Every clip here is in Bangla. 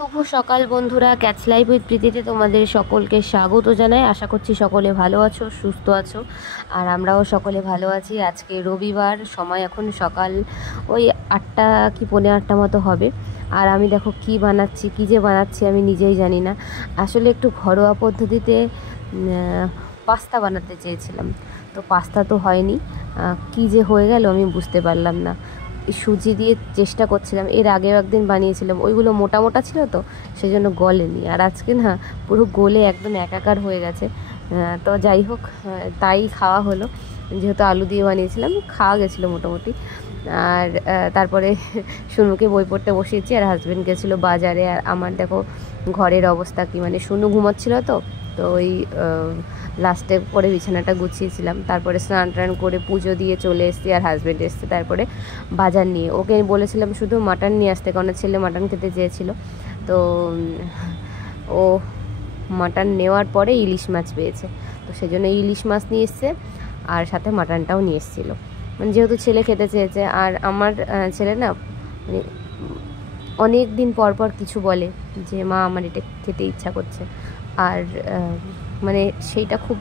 শুভ সকাল বন্ধুরা, ক্যাচ লাইফ উইথ প্রীতিতে তোমাদের সকলকে স্বাগত জানাই। আশা করছি সকলে ভালো আছো, সুস্থ আছো, আর আমরাও সকলে ভালো আছি। আজকে রবিবার, সময় এখন সকাল ওই 8টা কি 8:45 মতো হবে। আর আমি দেখো কি বানাচ্ছি, কী যে বানাচ্ছি আমি নিজেই জানি না। আসলে একটু ঘরোয়া পদ্ধতিতে পাস্তা বানাতে চেয়েছিলাম, তো পাস্তা তো হয়নি, কী যে হয়ে গেল আমি বুঝতে পারলাম না। সুজি দিয়ে চেষ্টা করছিলাম, এর আগেও একদিন বানিয়েছিলাম, ওইগুলো মোটা মোটা ছিল তো সেজন্য গলেনি। আর আজকে না পুরো গলে একদম একাকার হয়ে গেছে। তো যাই হোক, তাই খাওয়া হলো, যেহেতু আলু দিয়ে বানিয়েছিলাম, খাওয়া গেছিলো মোটামুটি। আর তারপরে শুনুকে বই পড়তে বসিয়েছি, আর হাজব্যান্ড গেছিলো বাজারে। আর আমার দেখো ঘরের অবস্থা কি, মানে শুনু ঘুমাচ্ছিল তো ওই লাস্টে করে বিছানাটা গুছিয়েছিলাম। তারপরে স্নান টান করে পুজো দিয়ে চলে এসেছি, আর হাজব্যান্ড এসছে তারপরে বাজার নিয়ে। ওকে আমি বলেছিলাম শুধু মাটন নিয়ে আসতে, কারণ ছেলে মাটন খেতে চেয়েছিল। তো ও মাটন নেওয়ার পরে ইলিশ মাছ পেয়েছে, তো সেজন্য ইলিশ মাছ নিয়ে এসছে, আর সাথে মাটনটাও নিয়ে এসেছিলো। মানে যেহেতু ছেলে খেতে চেয়েছে, আর আমার ছেলে না মানে অনেক দিন পর পর কিছু বলে যে মা আমার এটা খেতে ইচ্ছা করছে, আর মানে সেইটা খুব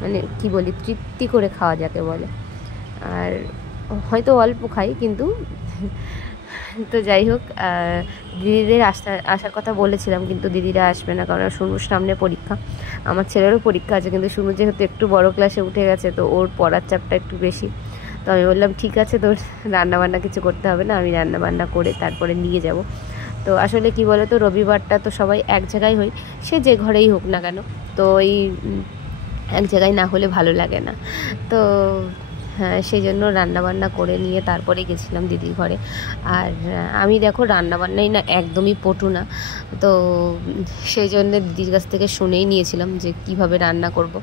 মানে কি বলি, তৃপ্তি করে খাওয়া যাকে বলে। আর হয়তো অল্প খাই কিন্তু তো যাই হোক, দিদিদের আসার কথা বলেছিলাম, কিন্তু দিদিরা আসবে না, কারণ শুনুর সামনে পরীক্ষা। আমার ছেলেরও পরীক্ষা আছে, কিন্তু শুনু যেহেতু একটু বড় ক্লাসে উঠে গেছে, তো ওর পড়ার চাপটা একটু বেশি। তো আমি বললাম ঠিক আছে, তোর রান্নাবান্না কিছু করতে হবে না, আমি রান্নাবান্না করে তারপরে নিয়ে যাব। তো আসলে কি বলো তো, রবিবারটা তো সবাই এক জায়গায় হই, সে যে ঘরেই হোক না কেন, তো এই এক জায়গায় না হলে ভালো লাগে না। তো হ্যাঁ, সেই জন্য রান্নাবান্না করে নিয়ে তারপরে গেছিলাম দিদির ঘরে। আর আমি দেখো রান্নাবান্নাই না একদমই পটু না, তো সেই জন্য দিদির কাছ থেকে শুনেই নিয়েছিলাম যে কিভাবে রান্না করব।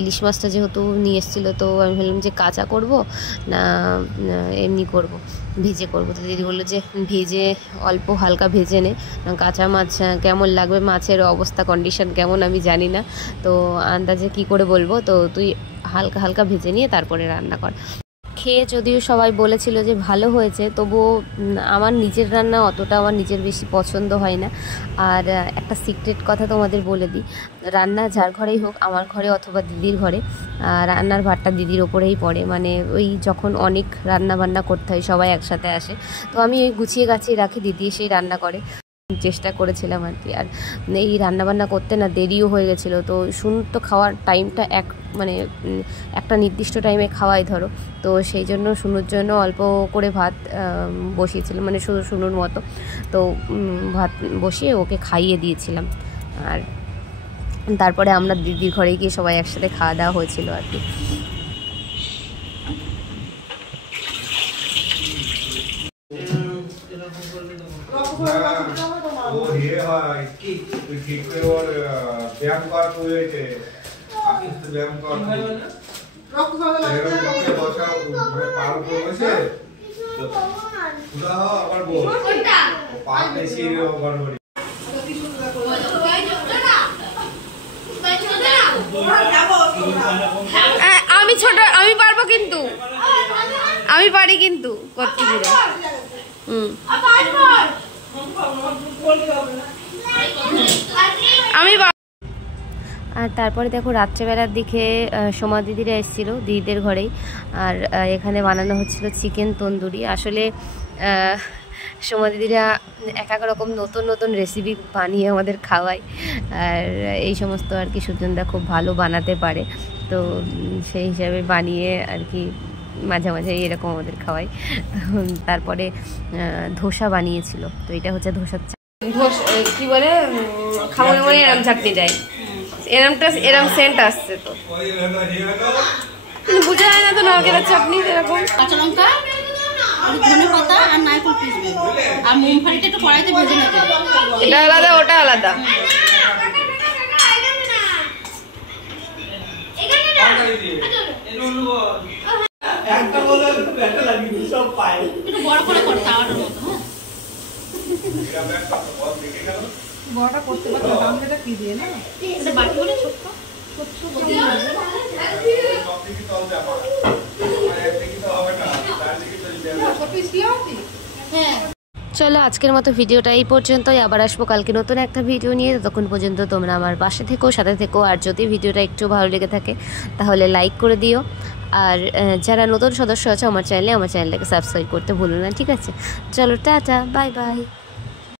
ইলিশ মাছটা যেহেতু নিয়ে এসেছিলো, তো আমি ভাবলাম যে কাঁচা করব না এমনি করব, ভেজে করব। তো দিদি বললো যে ভেজে অল্প হালকা ভেজে নে, কাঁচা মাছ কেমন লাগবে, মাছের অবস্থা কন্ডিশন কেমন আমি জানি না, তো আন্দাজে কি করে বলবো, তো তুই হালকা হালকা ভেজে নিয়ে তারপরে রান্না কর। খেয়ে যদিও সবাই বলেছিল যে ভালো হয়েছে, তবুও আমার নিজের রান্না অতটা আমার নিজের বেশি পছন্দ হয় না। আর একটা সিক্রেট কথা তোমাদের বলে দিই, রান্না যার ঘরেই হোক, আমার ঘরে অথবা দিদির ঘরে, রান্নার ভারটা দিদির ওপরেই পড়ে। মানে ওই যখন অনেক রান্না বান্না করতে হয়, সবাই একসাথে আসে, তো আমি ওই গুছিয়ে গাছিয়ে রাখি, দিদি এসেই রান্না করে। চেষ্টা করেছিলাম আর কি। আর এই রান্নাবান্না করতে না দেরিও হয়ে গেছিলো, তো শুনুর তো খাওয়ার টাইমটা মানে একটা নির্দিষ্ট টাইমে খাওয়াই ধরো, তো সেই জন্য শুনুর জন্য অল্প করে ভাত বসিয়েছিলাম, মানে শুধু শুনুর মতো। তো ভাত বসিয়ে ওকে খাইয়ে দিয়েছিলাম, আর তারপরে আমরা দিদির ঘরে গিয়ে সবাই একসাথে খাওয়া দাওয়া হয়েছিল আর কি। আমি ছোট, আমি পারবো, কিন্তু আমি পারি কিন্তু করতে পুরো। আর তারপরে দেখো রাত্রেবেলার দিকে সোমা দিদিরা এসেছিলো দিদিদের ঘরেই, আর এখানে বানানো হচ্ছিল চিকেন তন্দুরি। আসলে সোমা দিদিরা এক এক রকম নতুন নতুন রেসিপি বানিয়ে আমাদের খাওয়ায়, আর এই সমস্ত আর কি সুজনদা খুব ভালো বানাতে পারে, তো সেই হিসাবে বানিয়ে আর কি মাঝে মাঝে এরকম আমাদের খাওয়াই। তারপরে ধোসা বানিয়েছিল, তো এটা হচ্ছে ধোসার কি বলে, খাওয়ার মানে এরম চাটনি দেয়, এরম সেন্ট আসছে, তো বুঝা যায় না তো নারকেলের চাটনি এরকম। কাঁচা লঙ্কা আর ধনেপাতা আর নারকেল পিসবে, আর মুমফালিটা একটু কড়াইতে ভেজে নেবে। এটা আলাদা, ওটা আলাদা। একটু বড় করে করতে আওয়াটার মতো। বড়টা করতে পারো, দামটা কি দিয়ে না, এটা বাটি বলে ছোট ছোট ছোট চলো আজকের মতো ভিডিওটা এই পর্যন্তই, আবার আসবো কালকে নতুন একটা ভিডিও নিয়ে। ততক্ষণ পর্যন্ত তোমরা আমার পাশে থেকো, সাথে থেকো। আর যদি ভিডিওটা একটু ভালো লেগে থাকে তাহলে লাইক করে দিও। আর যারা নতুন সদস্য আছে আমার চ্যানেলটাকে সাবস্ক্রাইব করতে ভুলো না, ঠিক আছে? চলো টাটা, বাই বাই।